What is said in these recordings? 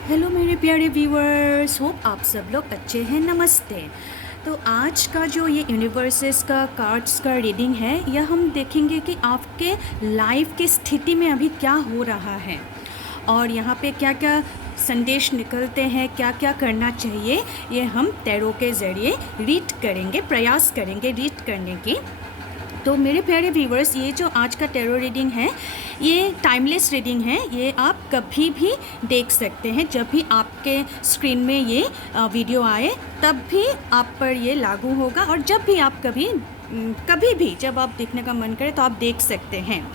Hello मेरे प्यारे viewers, hope आप सब लोग अच्छे हैं। नमस्ते। तो आज का जो ये यूनिवर्सेस का कार्ड्स का रीडिंग है, यह हम देखेंगे कि आपके लाइफ की स्थिति में अभी क्या हो रहा है और यहाँ पे क्या क्या संदेश निकलते हैं, क्या क्या करना चाहिए, ये हम टैरो के ज़रिए रीड करेंगे, प्रयास करेंगे रीड करने की। तो मेरे प्यारे व्यूवर्स, ये जो आज का टैरो रीडिंग है, ये टाइमलेस रीडिंग है। ये आप कभी भी देख सकते हैं, जब भी आपके स्क्रीन में ये वीडियो आए तब भी आप पर ये लागू होगा, और जब भी आप कभी भी जब आप देखने का मन करे तो आप देख सकते हैं।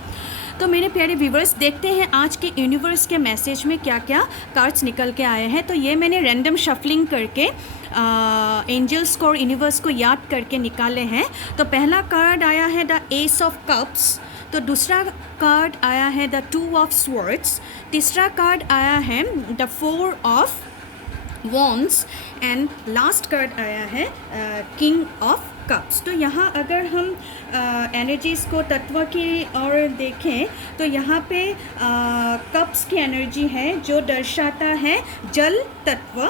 तो मेरे प्यारे व्यूवर्स, देखते हैं आज के यूनिवर्स के मैसेज में क्या क्या कार्ड्स निकल के आए हैं। तो ये मैंने रैंडम शफलिंग करके एंजल्स को और यूनिवर्स को याद करके निकाले हैं। तो पहला कार्ड आया है द एस ऑफ कप्स, तो दूसरा कार्ड आया है द टू ऑफ स्वॉर्ड्स, तीसरा कार्ड आया है the four of wands and last card आया है किंग ऑफ कप्स। तो यहाँ अगर हम एनर्जीज़ को तत्व की ओर देखें तो यहाँ पे कप्स की एनर्जी है जो दर्शाता है जल तत्व,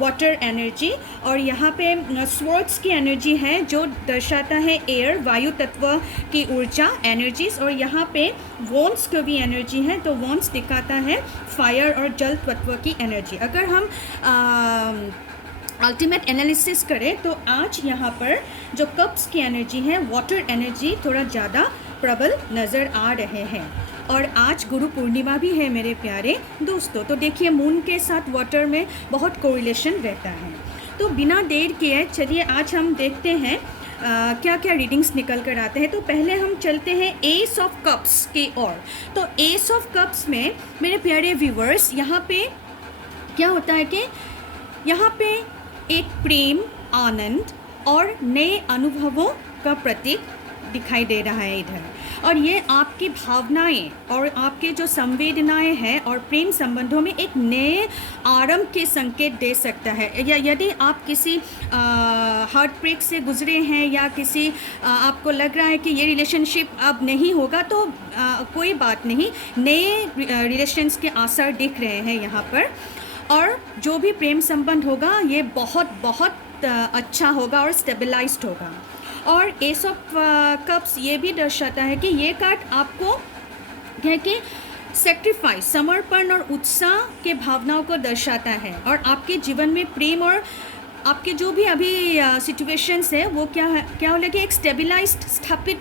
वाटर एनर्जी, और यहाँ पे स्वॉर्ड्स की एनर्जी है जो दर्शाता है एयर, वायु तत्व की ऊर्जा एनर्जीज, और यहाँ पे वॉन्ड्स की भी एनर्जी है, तो वॉन्ड्स दिखाता है फायर और जल तत्व की एनर्जी। अगर हम अल्टीमेट एनालिसिस करें तो आज यहाँ पर जो कप्स की एनर्जी है, वाटर एनर्जी थोड़ा ज़्यादा प्रबल नज़र आ रहे हैं। और आज गुरु पूर्णिमा भी है मेरे प्यारे दोस्तों, तो देखिए मून के साथ वाटर में बहुत कोरिलेशन रहता है। तो बिना देर किए चलिए आज हम देखते हैं क्या क्या रीडिंग्स निकल कर आते हैं। तो पहले हम चलते हैं एस ऑफ कप्स की ओर। तो एस ऑफ कप्स में मेरे प्यारे व्यूवर्स, यहाँ पे क्या होता है कि यहाँ पे एक प्रेम, आनंद और नए अनुभवों का प्रतीक दिखाई दे रहा है इधर, और ये आपकी भावनाएं और आपके जो संवेदनाएं हैं और प्रेम संबंधों में एक नए आरंभ के संकेत दे सकता है। या यदि आप किसी हार्ट ब्रेक से गुजरे हैं या किसी आपको लग रहा है कि ये रिलेशनशिप अब नहीं होगा, तो कोई बात नहीं, नए रिलेशंस के आसार दिख रहे हैं यहाँ पर, और जो भी प्रेम संबंध होगा ये बहुत बहुत अच्छा होगा और स्टेबलाइज्ड होगा। और एस ऑफ कप्स ये भी दर्शाता है कि ये कार्ड आपको है कि सेक्रीफाइस, समर्पण और उत्साह के भावनाओं को दर्शाता है, और आपके जीवन में प्रेम और आपके जो भी अभी सिचुएशंस है वो क्या हो लगे, एक स्टेबलाइज्ड स्थापित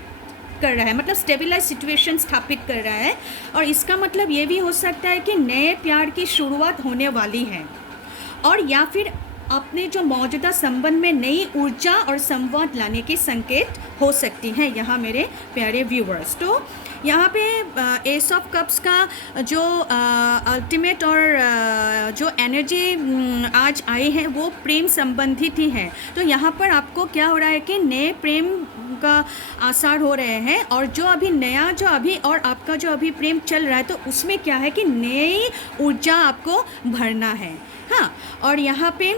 कर रहा है, मतलब स्टेबलाइज सिचुएशन स्थापित कर रहा है। और इसका मतलब ये भी हो सकता है कि नए प्यार की शुरुआत होने वाली है, और या फिर अपने जो मौजूदा संबंध में नई ऊर्जा और संवाद लाने के संकेत हो सकती हैं यहाँ मेरे प्यारे व्यूवर्स। तो यहाँ पे एस ऑफ कप्स का जो अल्टीमेट और जो एनर्जी आज आई है वो प्रेम संबंधित ही है। तो यहाँ पर आपको क्या हो रहा है कि नए प्रेम का आसार हो रहे हैं, और जो अभी और आपका जो अभी प्रेम चल रहा है तो उसमें क्या है कि नई ऊर्जा आपको भरना है। हाँ, और यहाँ पे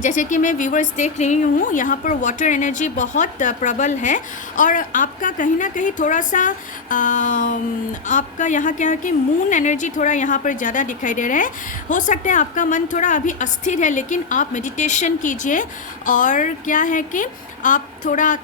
जैसे कि मैं व्यूवर्स देख रही हूँ, यहाँ पर वाटर एनर्जी बहुत प्रबल है, और आपका कहीं ना कहीं थोड़ा सा आपका यहाँ क्या है कि मून एनर्जी थोड़ा यहाँ पर ज़्यादा दिखाई दे रहा है। हो सकता है आपका मन थोड़ा अभी अस्थिर है, लेकिन आप मेडिटेशन कीजिए, और क्या है कि आप थोड़ा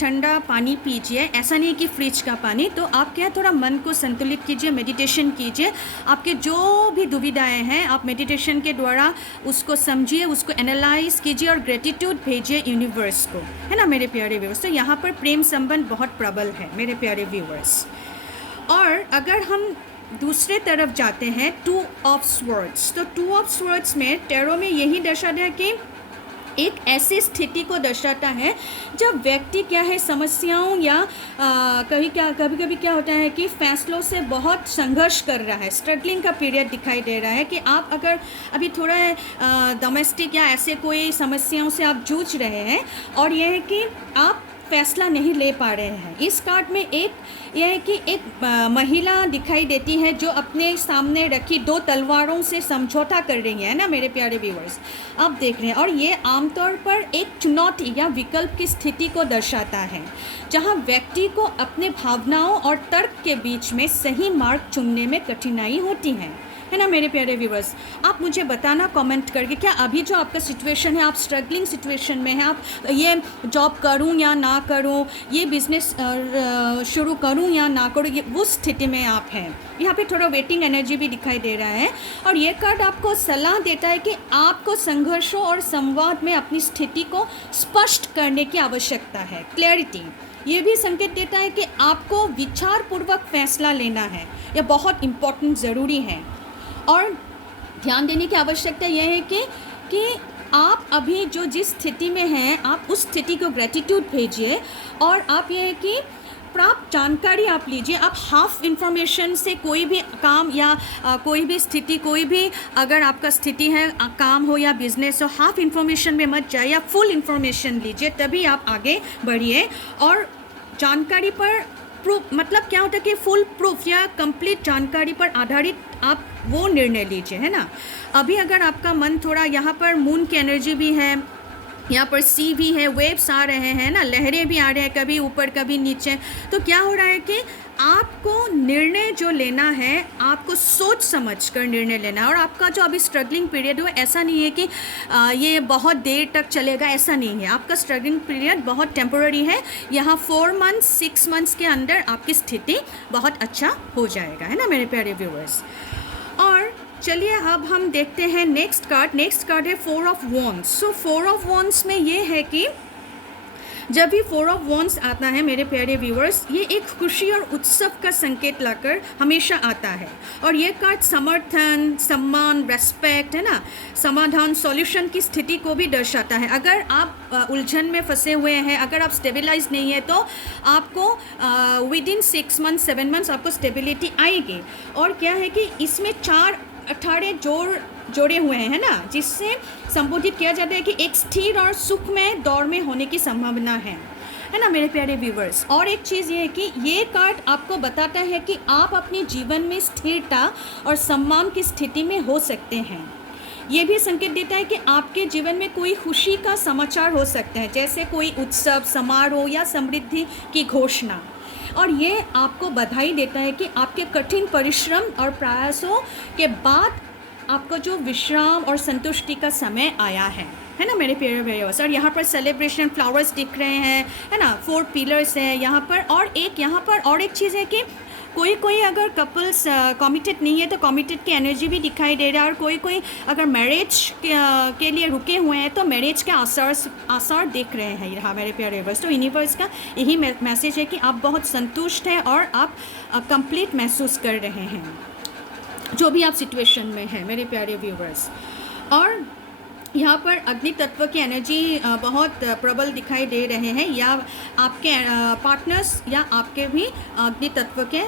ठंडा पानी पीजिए, ऐसा नहीं कि फ्रिज का पानी। तो आप क्या थोड़ा मन को संतुलित कीजिए, मेडिटेशन कीजिए, आपके जो भी दुविधाएं हैं आप मेडिटेशन के द्वारा उसको समझिए, उसको एनालाइज कीजिए और ग्रेटिट्यूड भेजिए यूनिवर्स को, है ना मेरे प्यारे व्यूवर्स। तो यहाँ पर प्रेम संबंध बहुत प्रबल है मेरे प्यारे व्यूवर्स। और अगर हम दूसरे तरफ जाते हैं टू ऑफ स्वॉर्ड्स, तो टू ऑफ स्वॉर्ड्स में टैरो में यही दर्शाता है कि एक ऐसी स्थिति को दर्शाता है जब व्यक्ति क्या है समस्याओं या कभी कभी क्या होता है कि फैसलों से बहुत संघर्ष कर रहा है, स्ट्रगलिंग का पीरियड दिखाई दे रहा है कि आप अगर अभी थोड़ा डोमेस्टिक या ऐसे कोई समस्याओं से आप जूझ रहे हैं, और यह है कि आप फैसला नहीं ले पा रहे हैं। इस कार्ड में एक यह है कि एक महिला दिखाई देती है जो अपने सामने रखी दो तलवारों से समझौता कर रही है ना मेरे प्यारे व्यूवर्स, आप देख रहे हैं। और ये आमतौर पर एक चुनौती या विकल्प की स्थिति को दर्शाता है, जहां व्यक्ति को अपने भावनाओं और तर्क के बीच में सही मार्ग चुनने में कठिनाई होती है है ना मेरे प्यारे व्यूवर्स। आप मुझे बताना कमेंट करके, क्या अभी जो आपका सिचुएशन है, आप स्ट्रगलिंग सिचुएशन में हैं, आप ये जॉब करूं या ना करूं, ये बिज़नेस शुरू करूं या ना करूं, ये उस स्थिति में आप हैं। यहाँ पे थोड़ा वेटिंग एनर्जी भी दिखाई दे रहा है। और ये कार्ड आपको सलाह देता है कि आपको संघर्षों और संवाद में अपनी स्थिति को स्पष्ट करने की आवश्यकता है, क्लैरिटी। ये भी संकेत देता है कि आपको विचारपूर्वक फैसला लेना है, यह बहुत इम्पोर्टेंट, ज़रूरी है। और ध्यान देने की आवश्यकता यह है कि आप अभी जो जिस स्थिति में हैं, आप उस स्थिति को ग्रेटिट्यूड भेजिए। और आप ये है कि प्राप्त जानकारी आप लीजिए। आप हाफ इंफॉर्मेशन से कोई भी काम या कोई भी स्थिति, कोई भी अगर आपका स्थिति है, काम हो या बिजनेस हो, हाफ इंफॉर्मेशन में मत जाइए, आप फुल इंफॉर्मेशन लीजिए, तभी आप आगे बढ़िए। और जानकारी पर प्रूफ, मतलब क्या होता है कि फुल प्रूफ या कंप्लीट जानकारी पर आधारित आप वो निर्णय लीजिए, है ना। अभी अगर आपका मन थोड़ा, यहाँ पर मून की एनर्जी भी है, यहाँ पर सी भी है, वेव्स आ रहे हैं ना, लहरें भी आ रहे हैं, कभी ऊपर कभी नीचे। तो क्या हो रहा है कि आपको निर्णय जो लेना है, आपको सोच समझ कर निर्णय लेना है। और आपका जो अभी स्ट्रगलिंग पीरियड है, ऐसा नहीं है कि ये बहुत देर तक चलेगा, ऐसा नहीं है। आपका स्ट्रगलिंग पीरियड बहुत टेम्पोररी है। यहाँ 4 मंथ्स 6 मंथ्स के अंदर आपकी स्थिति बहुत अच्छा हो जाएगा, है ना मेरे प्यारे व्यूअर्स। और चलिए अब हम देखते हैं नेक्स्ट कार्ड। नेक्स्ट कार्ड है 4 of wands. So 4 of wands में ये है कि जब भी 4 ऑफ वॉन्ड्स आता है मेरे प्यारे व्यूअर्स, ये एक खुशी और उत्सव का संकेत लाकर हमेशा आता है। और ये कार्ड समर्थन, सम्मान, रेस्पेक्ट, है ना, समाधान, सॉल्यूशन की स्थिति को भी दर्शाता है। अगर आप उलझन में फंसे हुए हैं, अगर आप स्टेबलाइज नहीं है, तो आपको विद इन 6 मंथ्स 7 मंथ्स आपको स्टेबिलिटी आएगी। और क्या है कि इसमें 4 18 जोड़े हुए हैं, है ना, जिससे संबोधित किया जाता है कि एक स्थिर और सुखमय दौर में होने की संभावना है ना मेरे प्यारे व्यूवर्स। और एक चीज़ ये है कि ये कार्ड आपको बताता है कि आप अपने जीवन में स्थिरता और सम्मान की स्थिति में हो सकते हैं। ये भी संकेत देता है कि आपके जीवन में कोई खुशी का समाचार हो सकता है, जैसे कोई उत्सव, समारोह या समृद्धि की घोषणा। और ये आपको बधाई देता है कि आपके कठिन परिश्रम और प्रयासों के बाद आपको जो विश्राम और संतुष्टि का समय आया है ना मेरे प्यारे व्यूअर्स। और यहाँ पर सेलिब्रेशन फ्लावर्स दिख रहे हैं, है ना, 4 पिलर्स हैं यहाँ पर। और यहाँ पर और एक चीज़ है कि कोई अगर कपल्स कमिटेड नहीं है तो कमिटेड की एनर्जी भी दिखाई दे रहा है। और कोई अगर मैरिज के लिए रुके हुए हैं तो मैरिज के आसार देख रहे हैं यहाँ मेरे प्यारे व्यूअर्स। तो यूनिवर्स का यही मैसेज है कि आप बहुत संतुष्ट हैं और आप कंप्लीट महसूस कर रहे हैं जो भी आप सिचुएशन में हैं मेरे प्यारे व्यूअर्स। और यहाँ पर अग्नि तत्व की एनर्जी बहुत प्रबल दिखाई दे रहे हैं, या आपके पार्टनर्स या आपके भी अग्नि तत्व के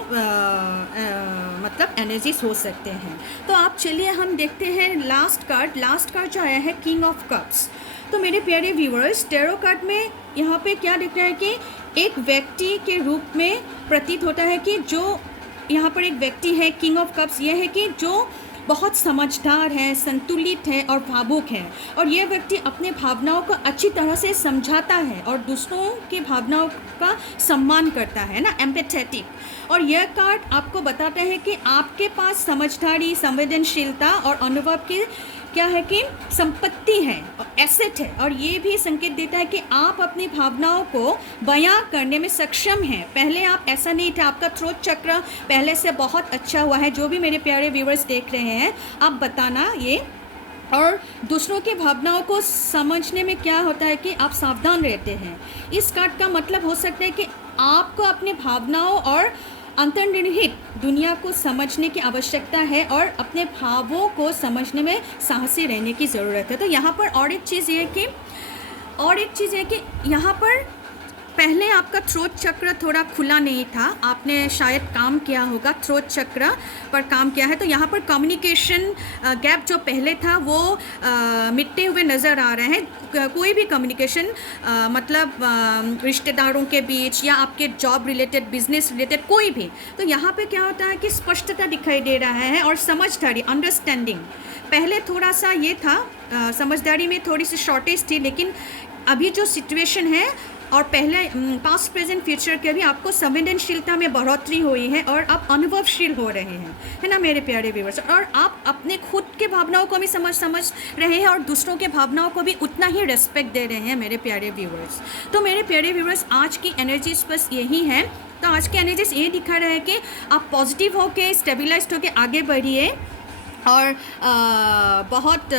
मतलब एनर्जीज हो सकते हैं। तो आप चलिए हम देखते हैं लास्ट कार्ड जो आया है किंग ऑफ कप्स। तो मेरे प्यारे व्यूअर्स, टैरो कार्ड में यहाँ पे क्या दिख रहा है कि एक व्यक्ति के रूप में प्रतीत होता है कि जो यहाँ पर एक व्यक्ति है, किंग ऑफ कप्स, ये है कि जो बहुत समझदार है, संतुलित है और भावुक है। और ये व्यक्ति अपने भावनाओं को अच्छी तरह से समझाता है और दूसरों की भावनाओं का सम्मान करता है ना, एम्पैथेटिक। और यह कार्ड आपको बताता है कि आपके पास समझदारी, संवेदनशीलता और अनुभव की क्या है कि संपत्ति है और एसेट है। और ये भी संकेत देता है कि आप अपनी भावनाओं को बयां करने में सक्षम हैं। पहले आप ऐसा नहीं था, आपका थ्रोट चक्र पहले से बहुत अच्छा हुआ है। जो भी मेरे प्यारे व्यूअर्स देख रहे हैं, आप बताना ये। और दूसरों की भावनाओं को समझने में क्या होता है कि आप सावधान रहते हैं। इस कार्ड का मतलब हो सकता है कि आपको अपने भावनाओं और अंतर्निहित दुनिया को समझने की आवश्यकता है और अपने भावों को समझने में साहसी रहने की ज़रूरत है। तो यहाँ पर और एक चीज़ ये है कि यहाँ पर पहले आपका थ्रोट चक्र थोड़ा खुला नहीं था, आपने शायद काम किया होगा, थ्रोट चक्र पर काम किया है। तो यहाँ पर कम्युनिकेशन गैप जो पहले था वो मिटते हुए नज़र आ रहे हैं। कोई भी कम्युनिकेशन मतलब रिश्तेदारों के बीच या आपके जॉब रिलेटेड, बिजनेस रिलेटेड, कोई भी। तो यहाँ पे क्या होता है कि स्पष्टता दिखाई दे रहा है और समझदारी, अंडरस्टैंडिंग। पहले थोड़ा सा ये था, समझदारी में थोड़ी सी शॉर्टेज थी, लेकिन अभी जो सिचुएशन है और पहले पास्ट प्रेजेंट फ्यूचर के भी आपको संवेदनशीलता में बढ़ोतरी हुई है और आप अनुभवशील हो रहे हैं, है ना मेरे प्यारे व्यूवर्स। और आप अपने खुद के भावनाओं को भी समझ रहे हैं और दूसरों के भावनाओं को भी उतना ही रेस्पेक्ट दे रहे हैं मेरे प्यारे व्यूवर्स। तो मेरे प्यारे व्यूवर्स, आज की एनर्जीज बस यही है। तो आज की एनर्जीज ये दिखा रहा है कि आप पॉजिटिव होके स्टेबलाइज्ड होके आगे बढ़िए और बहुत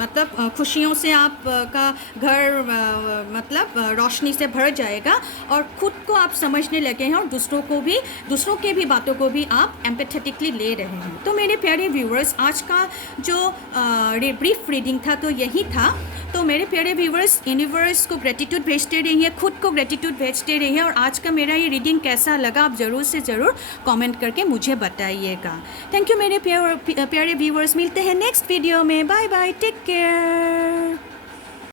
मतलब खुशियों से आपका घर मतलब रोशनी से भर जाएगा और ख़ुद को आप समझने लगे हैं और दूसरों के भी बातों को भी आप एम्पैथेटिकली ले रहे हैं। तो मेरे प्यारे व्यूवर्स, आज का जो ब्रीफ रीडिंग था तो यही था। तो मेरे प्यारे व्यूवर्स, यूनिवर्स को ग्रेटिट्यूड भेजते रहिए, खुद को ग्रेटिट्यूड भेजते रहिए और आज का मेरा ये रीडिंग कैसा लगा आप ज़रूर से ज़रूर कमेंट करके मुझे बताइएगा। थैंक यू मेरे प्यारे व्यूवर्स, मिलते हैं नेक्स्ट वीडियो में। Bye bye, take care.